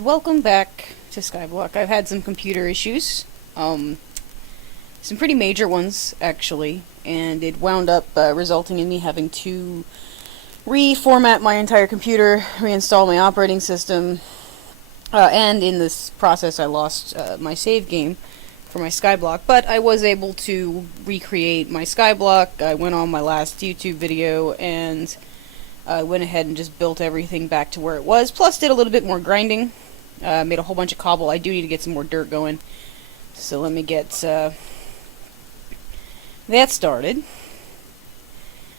Welcome back to Skyblock. I've had some computer issues, some pretty major ones actually, and it wound up resulting in me having to reformat my entire computer, reinstall my operating system, and in this process I lost my save game for my Skyblock, but I was able to recreate my Skyblock. I went on my last YouTube video and I went ahead and just built everything back to where it was, plus did a little bit more grinding. Made a whole bunch of cobble. I do need to get some more dirt going. So let me get that started.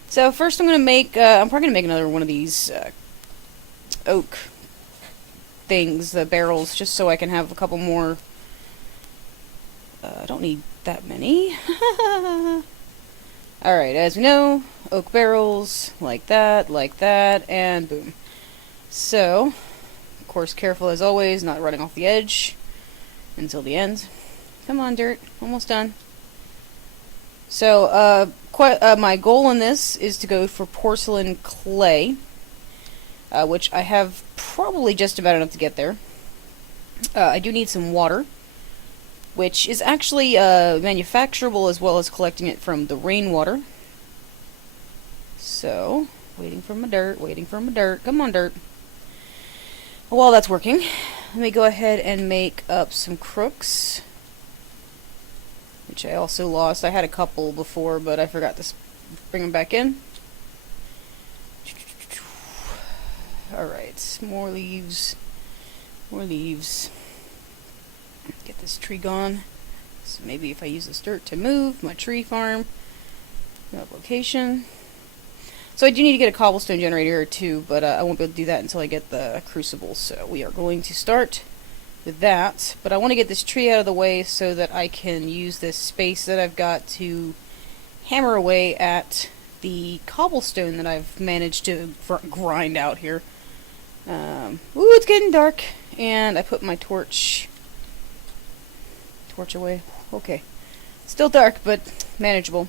So first I'm going to make, I'm probably going to make another one of these oak things, the barrels, just so I can have a couple more. I don't need that many. Alright, as we know, oak barrels, like that, and boom. So, of course, careful as always, not running off the edge until the end. Come on, dirt, almost done. So, my goal in this is to go for porcelain clay, which I have probably just about enough to get there. I do need some water, which is actually manufacturable as well as collecting it from the rainwater. So, waiting for my dirt, come on dirt. While that's working, let me go ahead and make up some crooks, which I also lost. I had a couple before, but I forgot to bring them back in. Alright, more leaves, Get this tree gone. So maybe if I use this dirt to move my tree farm, location. So I do need to get a cobblestone generator too, but I won't be able to do that until I get the crucible. So we are going to start with that. But I want to get this tree out of the way so that I can use this space that I've got to hammer away at the cobblestone that I've managed to grind out here. Ooh, it's getting dark, and I put my torch away. Okay, still dark, but manageable.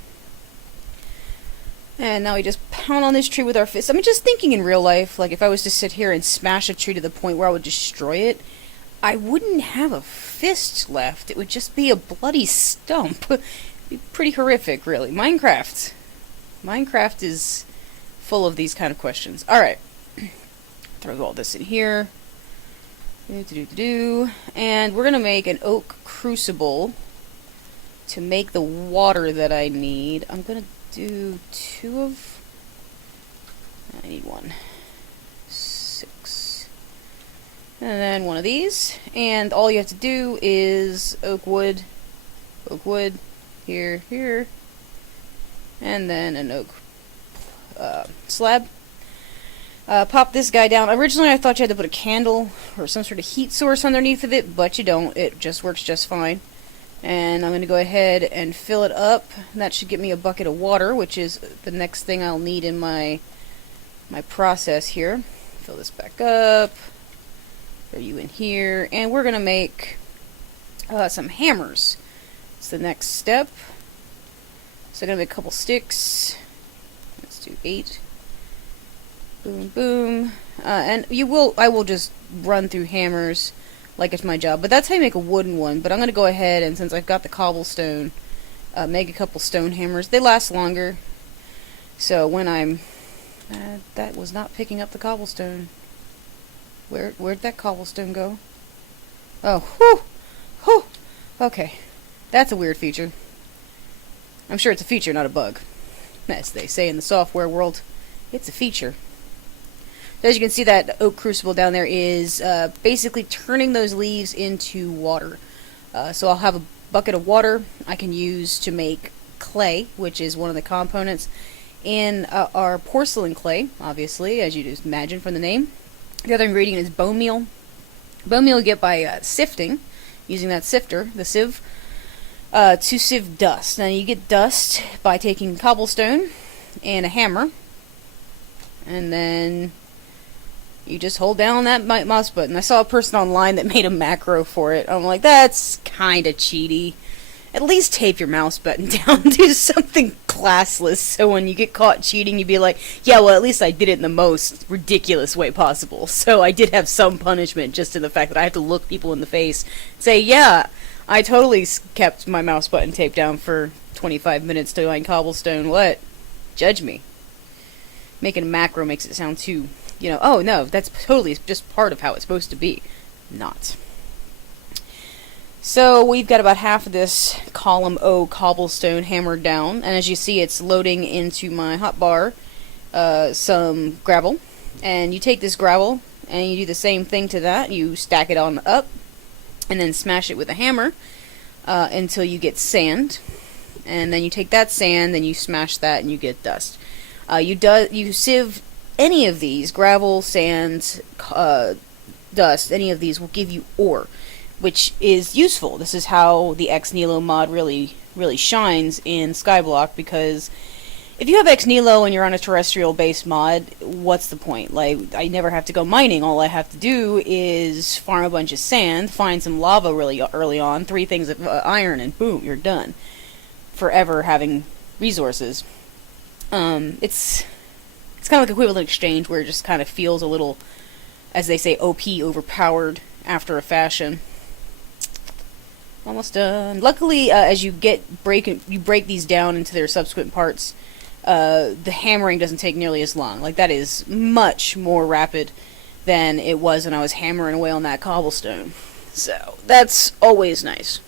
And now we just pound on this tree with our fists. I'm just thinking in real life, like if I was to sit here and smash a tree to the point where I would destroy it, I wouldn't have a fist left. It would just be a bloody stump. It'd be pretty horrific, really. Minecraft is full of these kind of questions. Alright. Throw all this in here. And we're going to make an oak crucible to make the water that I need. I'm going to do I need 6. And then one of these. And all you have to do is oak wood, here, and then an oak slab. Pop this guy down. Originally I thought you had to put a candle or some sort of heat source underneath of it, but you don't. It just works just fine. And I'm going to go ahead and fill it up. That should get me a bucket of water, which is the next thing I'll need in my process here. Fill this back up. Throw you in here. And we're going to make some hammers. It's the next step. So I'm going to make a couple sticks. Let's do 8. Boom, boom. And I will just run through hammers like it's my job. But that's how you make a wooden one. But I'm going to go ahead and, since I've got the cobblestone, make a couple stone hammers. They last longer. So when I'm... that was not picking up the cobblestone. Where'd that cobblestone go? Oh, whew! Whew! Okay. That's a weird feature. I'm sure it's a feature, not a bug. As they say in the software world, it's a feature. So as you can see, that oak crucible down there is basically turning those leaves into water. So I'll have a bucket of water I can use to make clay, which is one of the components in our porcelain clay, obviously, as you just imagine from the name. The other ingredient is bone meal. Bone meal you get by sifting, using that sifter, the sieve, to sieve dust. Now you get dust by taking cobblestone and a hammer, and then you just hold down that mouse button. I saw a person online that made a macro for it. I'm like, that's kind of cheaty. At least tape your mouse button down. Do something classless, so when you get caught cheating, you'd be like, yeah, well, at least I did it in the most ridiculous way possible. So I did have some punishment just in the fact that I had to look people in the face, say, yeah, I totally kept my mouse button taped down for 25 minutes doing cobblestone. What? Judge me. Making a macro makes it sound too, oh no, that's totally just part of how it's supposed to be. Not. So we've got about half of this column O cobblestone hammered down, and as you see, it's loading into my hotbar some gravel. And you take this gravel and you do the same thing to that. You stack it on up and then smash it with a hammer until you get sand. And then you take that sand and you smash that and you get dust. You sieve any of these, gravel, sand, dust, any of these will give you ore, which is useful. This is how the Ex Nihilo mod really shines in Skyblock, because if you have Ex Nihilo and you're on a terrestrial based mod, what's the point? Like, I never have to go mining. All I have to do is farm a bunch of sand, find some lava really early on, 3 things of iron, and boom, you're done. Forever having resources. It's kind of like equivalent exchange, where it just kind of feels a little, as they say, OP, overpowered after a fashion. Almost done. Luckily, as you break these down into their subsequent parts, the hammering doesn't take nearly as long. Like, that is much more rapid than it was when I was hammering away on that cobblestone. So, that's always nice.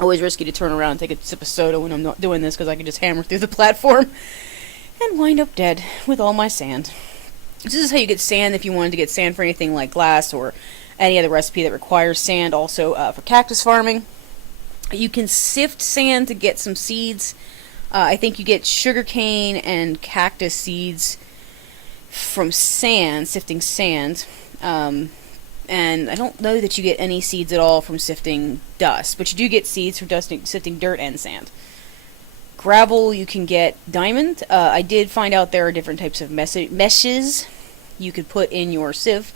Always risky to turn around and take a sip of soda when I'm not doing this, because I can just hammer through the platform and wind up dead with all my sand. This is how you get sand if you wanted to get sand for anything like glass or any other recipe that requires sand. Also, for cactus farming, you can sift sand to get some seeds. I think you get sugarcane and cactus seeds from sand, sifting sand. And I don't know that you get any seeds at all from sifting dust, but you do get seeds from sifting dirt and sand. Gravel, you can get diamond. I did find out there are different types of meshes you could put in your sieve.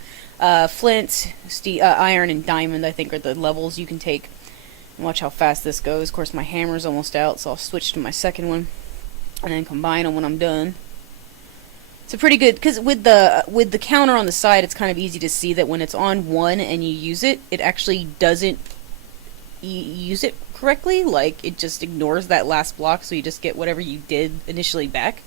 Flint, iron, and diamond, I think, are the levels you can take. And watch how fast this goes. Of course, my hammer's almost out, so I'll switch to my second one and then combine them when I'm done. It's a pretty good, because with the counter on the side, it's kind of easy to see that when it's on one and you use it, it actually doesn't use it correctly. Like, it just ignores that last block, so you just get whatever you did initially back.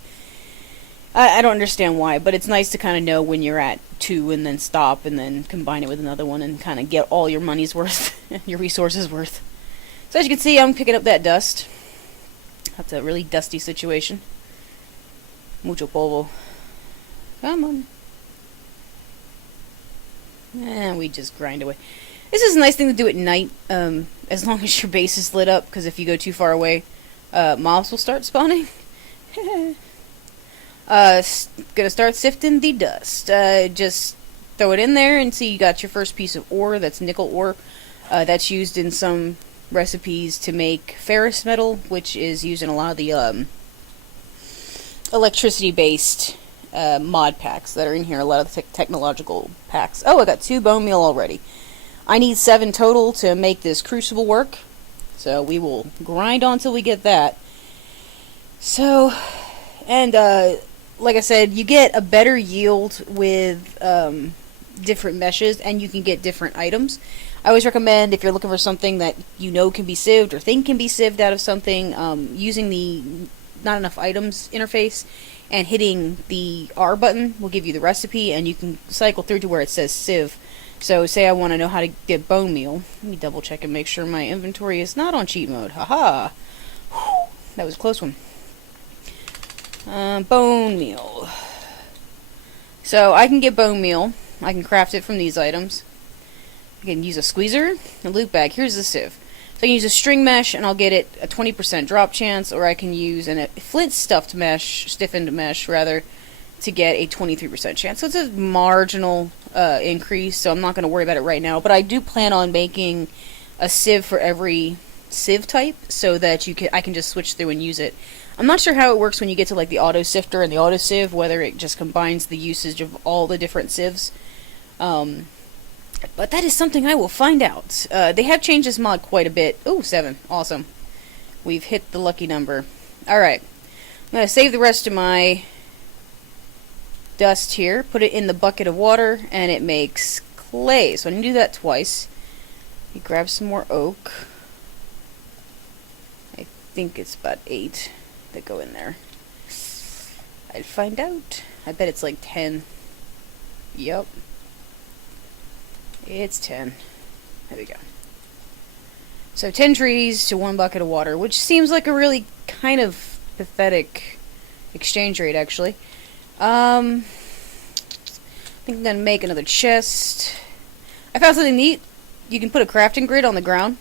I don't understand why, but it's nice to kind of know when you're at 2 and then stop and then combine it with another one and kind of get all your money's worth, your resources worth. So as you can see, I'm picking up that dust. That's a really dusty situation. Mucho polvo. Come on. And we just grind away. This is a nice thing to do at night, as long as your base is lit up, because if you go too far away, mobs will start spawning. Gonna start sifting the dust. Just throw it in there and see you got your first piece of ore. That's nickel ore. That's used in some recipes to make ferrous metal, which is used in a lot of the electricity-based mod packs that are in here, a lot of the technological packs. Oh, I got 2 bone meal already. I need 7 total to make this crucible work, so we will grind on till we get that. So, and like I said, you get a better yield with different meshes, and you can get different items. I always recommend, if you're looking for something that you know can be sieved or think can be sieved out of something, using the not enough items interface and hitting the R button will give you the recipe, and you can cycle through to where it says sieve. So say I want to know how to get bone meal. Let me double check and make sure my inventory is not on cheat mode. Haha. Whew, that was a close one. Bone meal. So I can get bone meal. I can craft it from these items. I can use a squeezer, a loot bag. Here's the sieve. So I can use a string mesh and I'll get it a 20% drop chance, or I can use a flint stiffened mesh rather, to get a 23% chance. So it's a marginal increase, so I'm not going to worry about it right now. But I do plan on making a sieve for every sieve type, so that I can just switch through and use it. I'm not sure how it works when you get to like the auto sifter and the auto sieve, whether it just combines the usage of all the different sieves. But that is something I will find out. They have changed this mod quite a bit. Ooh, 7. Awesome. We've hit the lucky number. Alright. I'm going to save the rest of my dust here, put it in the bucket of water, and it makes clay. So I'm going to do that twice. You grab some more oak. I think it's about 8 that go in there. I'd find out. I bet it's like 10. Yep. It's 10. There we go. So 10 trees to 1 bucket of water, which seems like a really kind of pathetic exchange rate, actually. I think I'm going to make another chest. I found something neat. You can put a crafting grid on the ground,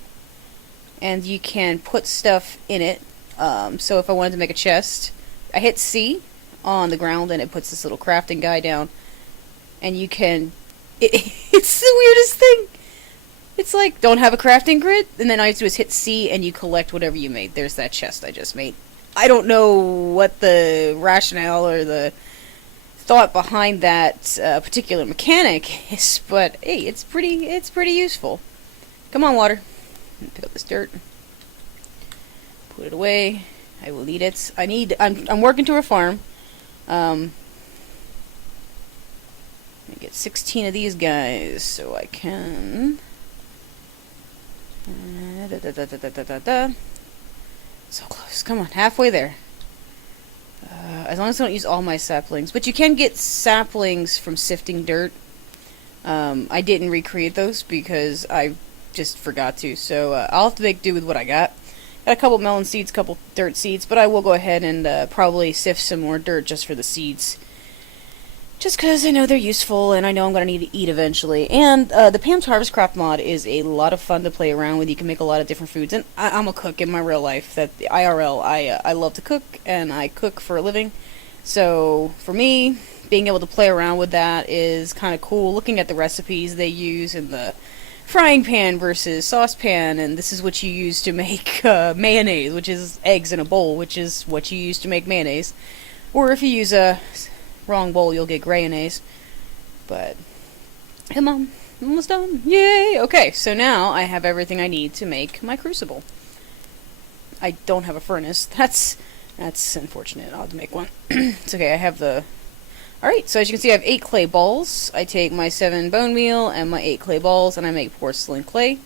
and you can put stuff in it. So if I wanted to make a chest, I hit C on the ground, and it puts this little crafting guy down. And you can... it's the weirdest thing. It's like, don't have a crafting grid, and then all you have to do is hit C, and you collect whatever you made. There's that chest I just made. I don't know what the rationale or the thought behind that particular mechanic is, but hey, it's pretty useful. Come on, water. Pick up this dirt. Put it away. I will need it. I'm working to a farm. Let me get 16 of these guys so I can... So close. Come on, halfway there. As long as I don't use all my saplings. But you can get saplings from sifting dirt. I didn't recreate those because I just forgot to. So I'll have to make do with what I got. Got a couple melon seeds, couple dirt seeds, but I will go ahead and probably sift some more dirt just for the seeds. Just because I know they're useful, and I know I'm going to need to eat eventually. And the Pam's Harvest Craft mod is a lot of fun to play around with. You can make a lot of different foods. And I'm a cook in my real life. That the IRL, I love to cook, and I cook for a living. So for me, being able to play around with that is kind of cool. Looking at the recipes they use in the frying pan versus saucepan, and this is what you use to make mayonnaise, which is eggs in a bowl, which is what you use to make mayonnaise. Or if you use a... wrong bowl, you'll get grayonnaise. But come on, almost done. Yay! Okay, so now I have everything I need to make my crucible. I don't have a furnace. That's unfortunate. I'll have to make one. It's okay. I have the... Alright, so as you can see, I have 8 clay balls. I take my 7 bone meal and my 8 clay balls, and I make porcelain clay.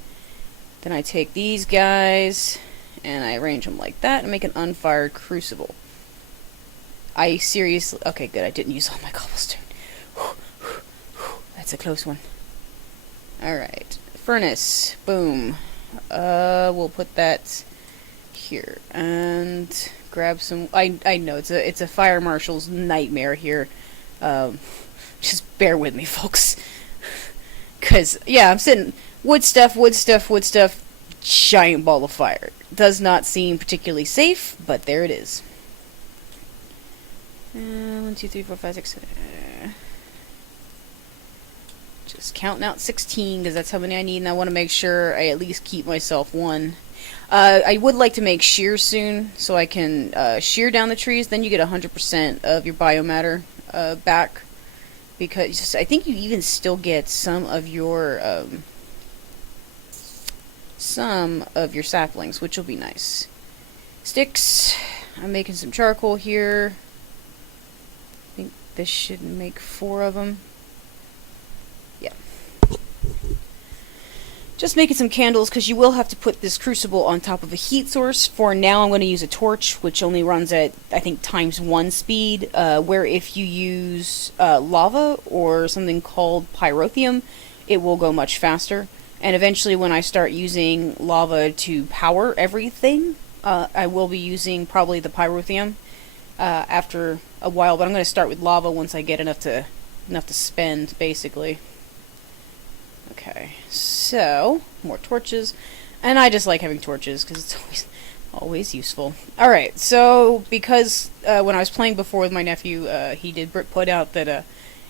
Then I take these guys and I arrange them like that and make an unfired crucible. I seriously... Okay, good. I didn't use all my cobblestone. That's a close one. Alright. Furnace. Boom. We'll put that here. And grab some... I know, it's a fire marshal's nightmare here. Just bear with me, folks. Because, yeah, I'm sitting... Wood stuff, giant ball of fire. Does not seem particularly safe, but there it is. 1, 2, 3, 4, 5, 6. Just counting out 16 because that's how many I need, and I want to make sure I at least keep myself 1. I would like to make shears soon, so I can shear down the trees. Then you get 100% of your biomatter back, because I think you even still get some of your saplings, which will be nice. Sticks. I'm making some charcoal here. I think this should make 4 of them. Yeah. Just making some candles, because you will have to put this crucible on top of a heat source. For now, I'm going to use a torch, which only runs at, I think, ×1 speed, where if you use lava or something called pyrotheum, it will go much faster. And eventually, when I start using lava to power everything, I will be using probably the pyrotheum after a while, but I'm going to start with lava once I get enough to spend, basically. Okay, so more torches, and I just like having torches because it's always useful. All right, so because when I was playing before with my nephew, he did put out that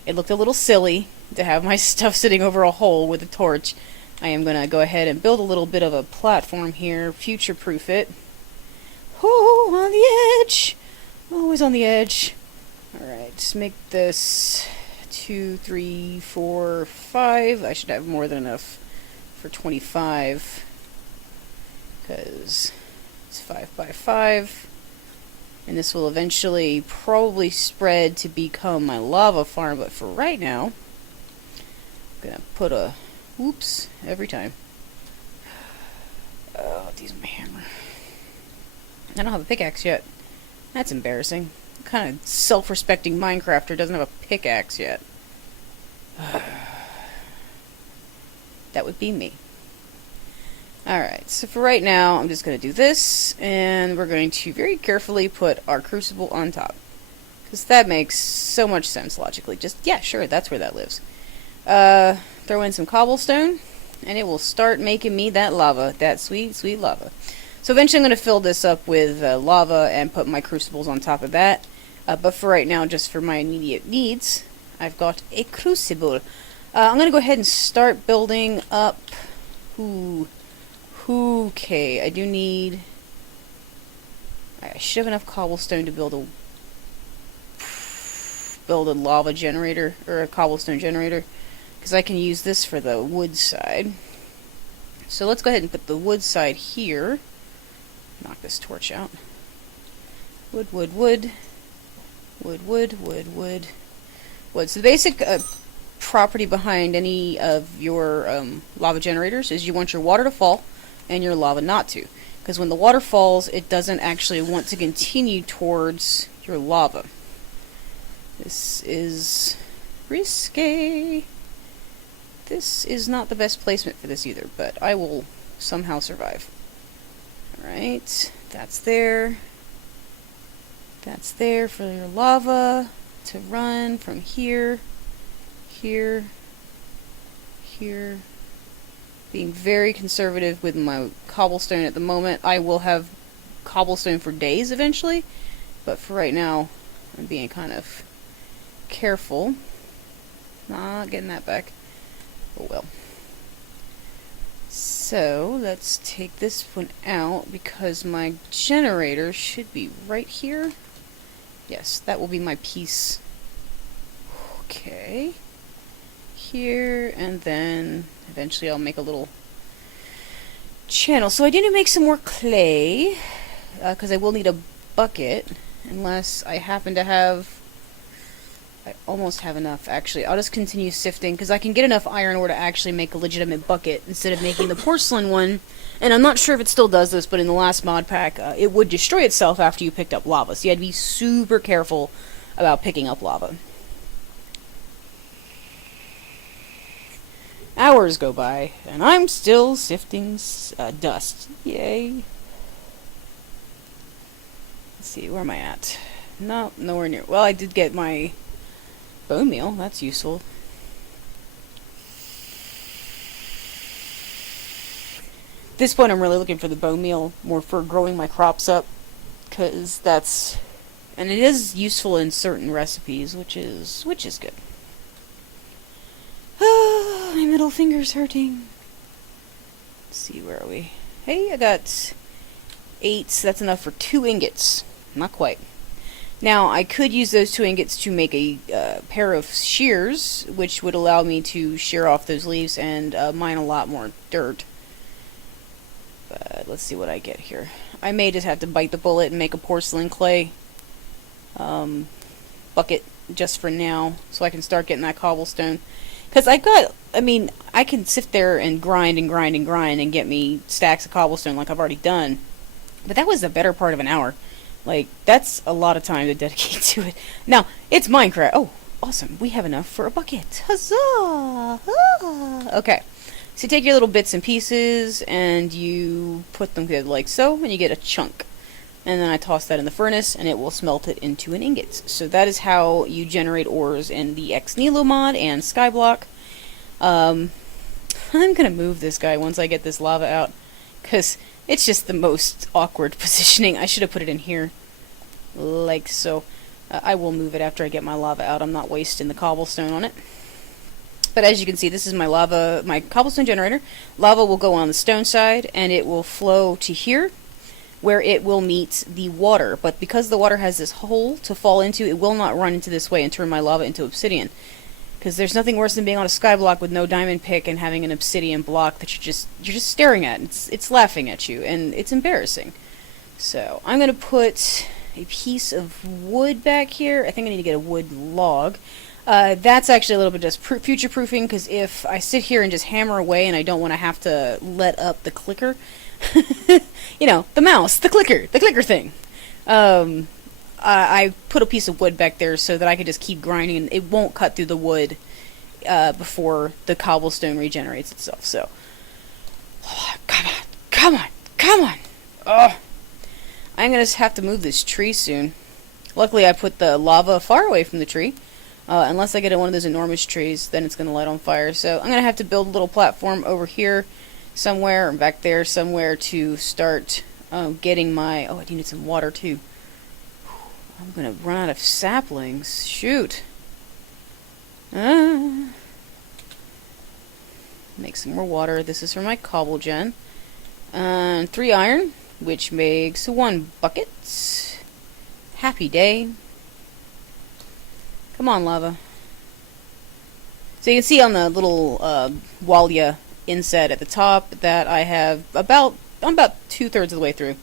it looked a little silly to have my stuff sitting over a hole with a torch. I am going to go ahead and build a little bit of a platform here, future-proof it. Oh, on the edge! Always on the edge. Alright, just make this 2, 3, 4, 5. I should have more than enough for 25. Because It's 5 by 5. And this will eventually probably spread to become my lava farm, but for right now, I'm gonna put a, whoops, every time. Oh, I'll use my hammer. I don't have a pickaxe yet. That's embarrassing. What kind of self-respecting Minecrafter doesn't have a pickaxe yet? That would be me. Alright, so for right now, I'm just going to do this, and we're going to very carefully put our crucible on top. Because that makes so much sense logically. Just, yeah, sure, that's where that lives. Throw in some cobblestone, and it will start making me that lava, that sweet, sweet lava. So eventually I'm going to fill this up with lava and put my crucibles on top of that. But for right now, just for my immediate needs, I've got a crucible. I'm going to go ahead and start building up... Okay, I do need... I should have enough cobblestone to build a lava generator, or a cobblestone generator, because I can use this for the wood side. So let's go ahead and put the wood side here. Knock this torch out. Wood, wood, wood. Wood, wood, wood, wood. Wood. So the basic property behind any of your lava generators is you want your water to fall and your lava not to. Because when the water falls, it doesn't actually want to continue towards your lava. This is risky. This is not the best placement for this either, but I will somehow survive. Alright, that's there. That's there for your lava to run from here, here, here. Being very conservative with my cobblestone at the moment. I will have cobblestone for days eventually, but for right now, I'm being kind of careful. Not getting that back. Oh well. So, let's take this one out because my generator should be right here. Yes, that will be my piece. Okay. Here, and then eventually I'll make a little channel. So I need to make some more clay, because I will need a bucket, unless I happen to have... I almost have enough, actually. I'll just continue sifting, because I can get enough iron ore to actually make a legitimate bucket, instead of making the porcelain one. And I'm not sure if it still does this, but in the last mod pack, it would destroy itself after you picked up lava. So you had to be super careful about picking up lava. Hours go by, and I'm still sifting dust. Yay. Let's see, where am I at? No, nowhere near. Well, I did get my bone meal. That's useful. At this point, I'm really looking for the bone meal more for growing my crops up, because that's... And it is useful in certain recipes, which is good. My middle finger's hurting. Let's see, where are we? Hey, I got 8, so that's enough for 2 ingots. Not quite. Now, I could use those 2 ingots to make a pair of shears, which would allow me to shear off those leaves and mine a lot more dirt. But let's see what I get here. I may just have to bite the bullet and make a porcelain clay bucket just for now, so I can start getting that cobblestone. Because I can sit there and grind and grind and grind and get me stacks of cobblestone like I've already done. But that was the better part of an hour. Like, that's a lot of time to dedicate to it. Now, it's Minecraft. Oh, awesome. We have enough for a bucket. Huzzah! Ah! Okay. So you take your little bits and pieces and you put them together like so, and you get a chunk. And then I toss that in the furnace, and it will smelt it into an ingot. So that is how you generate ores in the Ex Nihilo mod and Skyblock. I'm gonna move this guy once I get this lava out, because it's just the most awkward positioning. I should have put it in here, like so. I will move it after I get my lava out. I'm not wasting the cobblestone on it. But as you can see, this is my cobblestone generator. Lava will go on the stone side, and it will flow to here, where it will meet the water. But because the water has this hole to fall into, it will not run into this way and turn my lava into obsidian. Because there's nothing worse than being on a skyblock with no diamond pick and having an obsidian block that you're just staring at. It's laughing at you, and it's embarrassing. So I'm going to put a piece of wood back here. I think I need to get a wood log. That's actually a little bit just future-proofing, because if I sit here and just hammer away and I don't want to have to let up the clicker, you know, the mouse, the clicker thing. I put a piece of wood back there so that I could just keep grinding and it won't cut through the wood before the cobblestone regenerates itself. So, come on. Oh, I'm gonna have to move this tree soon. Luckily, I put the lava far away from the tree. Unless I get one of those enormous trees, then it's gonna light on fire. So I'm gonna have to build a little platform over here somewhere, or back there somewhere, to start getting my... Oh, I needed some water too. I'm gonna run out of saplings. Shoot. Make some more water. This is for my cobble gen. 3 iron, which makes 1 bucket. Happy day. Come on, lava. So you can see on the little Walia inset at the top that I have I'm about 2/3 of the way through.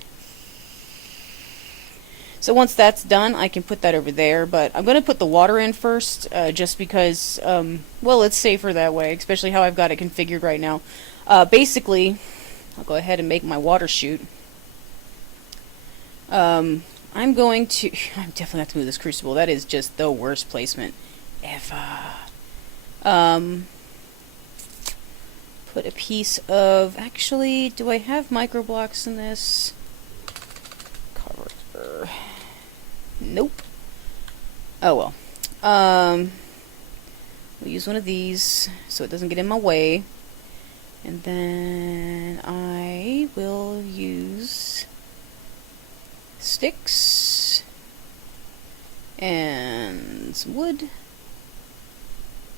So once that's done, I can put that over there, but I'm going to put the water in first, just because, well, it's safer that way, especially how I've got it configured right now. Basically, I'll go ahead and make my water chute. I'm definitely have to move this crucible. That is just the worst placement ever. Put a piece of... Actually, do I have micro blocks in this? Cover. Nope. Oh well. We'll use one of these so it doesn't get in my way. And then I will use sticks and some wood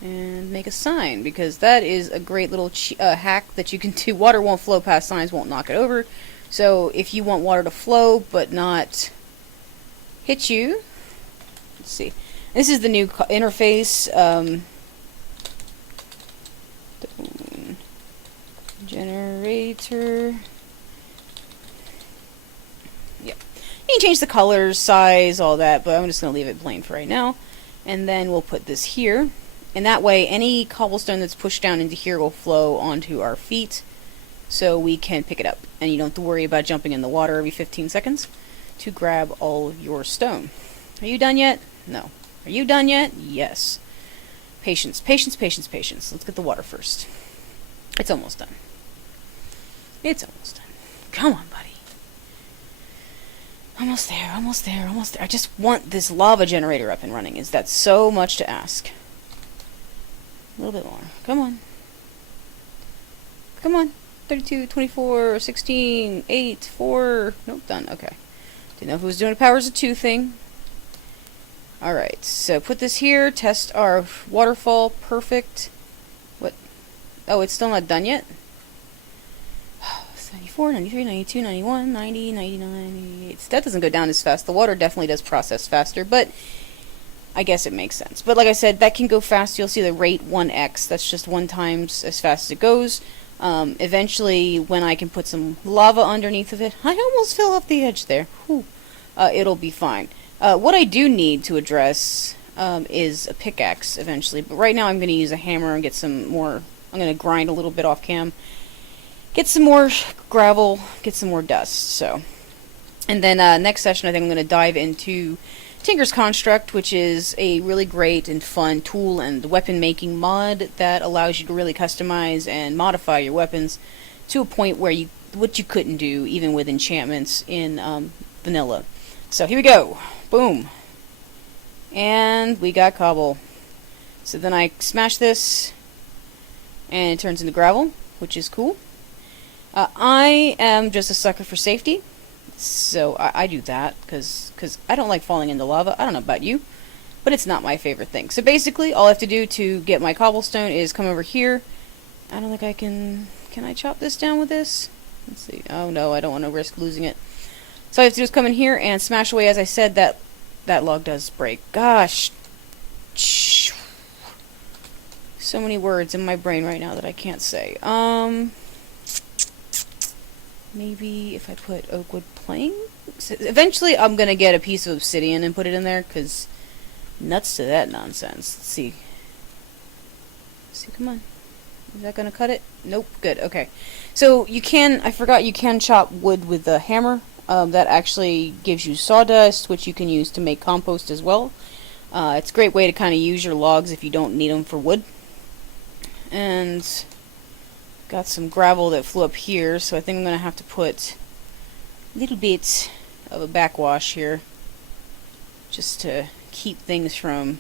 and make a sign, because that is a great little hack that you can do. Water won't flow past signs, won't knock it over. So if you want water to flow but not hit you, let's see. This is the new interface. Generator. Yep. You can change the colors, size, all that, but I'm just going to leave it plain for right now. And then we'll put this here. And that way, any cobblestone that's pushed down into here will flow onto our feet, so we can pick it up. And you don't have to worry about jumping in the water every 15 seconds to grab all your stone. Are you done yet? No. Are you done yet? Yes. Patience, patience, patience, patience. Let's get the water first. It's almost done. It's almost done. Come on, buddy. Almost there, almost there, almost there. I just want this lava generator up and running. Is that so much to ask? A little bit more. Come on. Come on. 32, 24, 16, 8, 4. Nope, done. Okay. Didn't know if it was doing a powers of 2 thing. Alright, so put this here. Test our waterfall. Perfect. What? Oh, it's still not done yet? 94, 93, 92, 91, 90, 99, 98. That doesn't go down as fast. The water definitely does process faster, but I guess it makes sense. But like I said, that can go fast. You'll see the rate 1x. That's just 1 times as fast as it goes. Eventually, when I can put some lava underneath of it, I almost fell off the edge there. Whew. It'll be fine. What I do need to address is a pickaxe eventually. But right now I'm going to use a hammer and get some more... I'm going to grind a little bit off cam. Get some more gravel, get some more dust. So, and then next session I think I'm going to dive into Tinker's Construct, which is a really great and fun tool and weapon making mod that allows you to really customize and modify your weapons to a point where what you couldn't do even with enchantments in vanilla. So here we go. Boom. And we got cobble. So then I smash this and it turns into gravel, which is cool. I am just a sucker for safety, so I do that because I don't like falling into lava. I don't know about you, but it's not my favorite thing. So basically, all I have to do to get my cobblestone is come over here. I don't think I can... Can I chop this down with this? Let's see. Oh no, I don't want to risk losing it. So all I have to do is come in here and smash away. As I said, that log does break. Gosh. So many words in my brain right now that I can't say. Maybe if I put oak wood planks? So eventually, I'm gonna get a piece of obsidian and put it in there, because nuts to that nonsense. Let's see. Come on. Is that gonna cut it? Nope. Good. Okay. So you can, I forgot, you can chop wood with a hammer. That actually gives you sawdust, which you can use to make compost as well. It's a great way to kind of use your logs if you don't need them for wood. And got some gravel that flew up here, so I think I'm going to have to put a little bit of a backwash here just to keep things from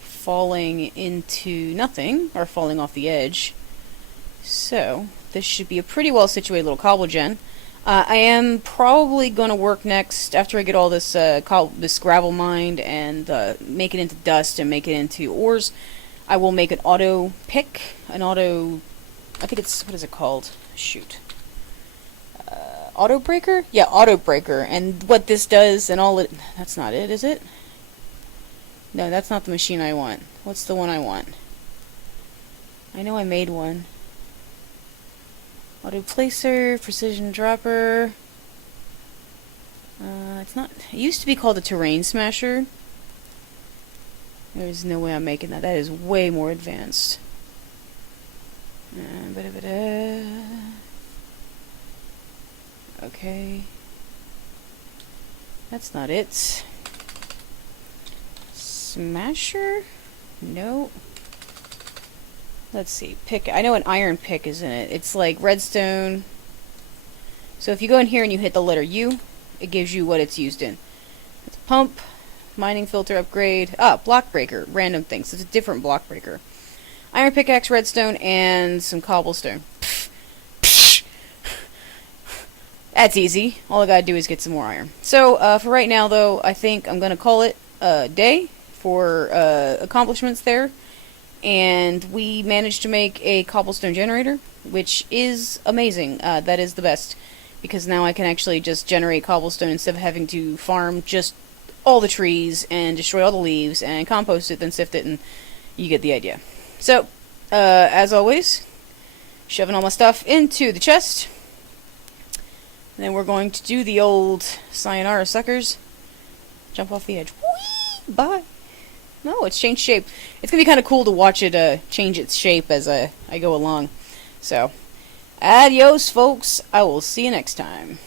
falling into nothing or falling off the edge. So this should be a pretty well situated little cobble gen. I am probably going to work next, after I get all this this gravel mined and make it into dust and make it into ores. I will make an auto pick, an auto, I think it's, what is it called? Shoot. Auto breaker? Yeah, auto breaker. And what this does and all it, that's not it, is it? No, that's not the machine I want. What's the one I want? I know I made one. Auto placer, precision dropper. It's not, it used to be called a terrain smasher. There's no way I'm making that. That is way more advanced. Okay. That's not it. Smasher? No. Let's see. Pick. I know an iron pick is in it. It's like redstone. So if you go in here and you hit the letter U, it gives you what it's used in. It's a pump, mining filter upgrade. Block breaker. Random things. It's a different block breaker. Iron pickaxe, redstone, and some cobblestone. That's easy. All I gotta do is get some more iron. So for right now, though, I think I'm gonna call it a day for accomplishments there. And we managed to make a cobblestone generator, which is amazing. That is the best, because now I can actually just generate cobblestone instead of having to farm just all the trees and destroy all the leaves and compost it, then sift it, and you get the idea. So, as always, shoving all my stuff into the chest. And then we're going to do the old sayonara suckers. Jump off the edge. Whee! Bye! No, it's changed shape. It's going to be kind of cool to watch it change its shape as I go along. So, adios, folks. I will see you next time.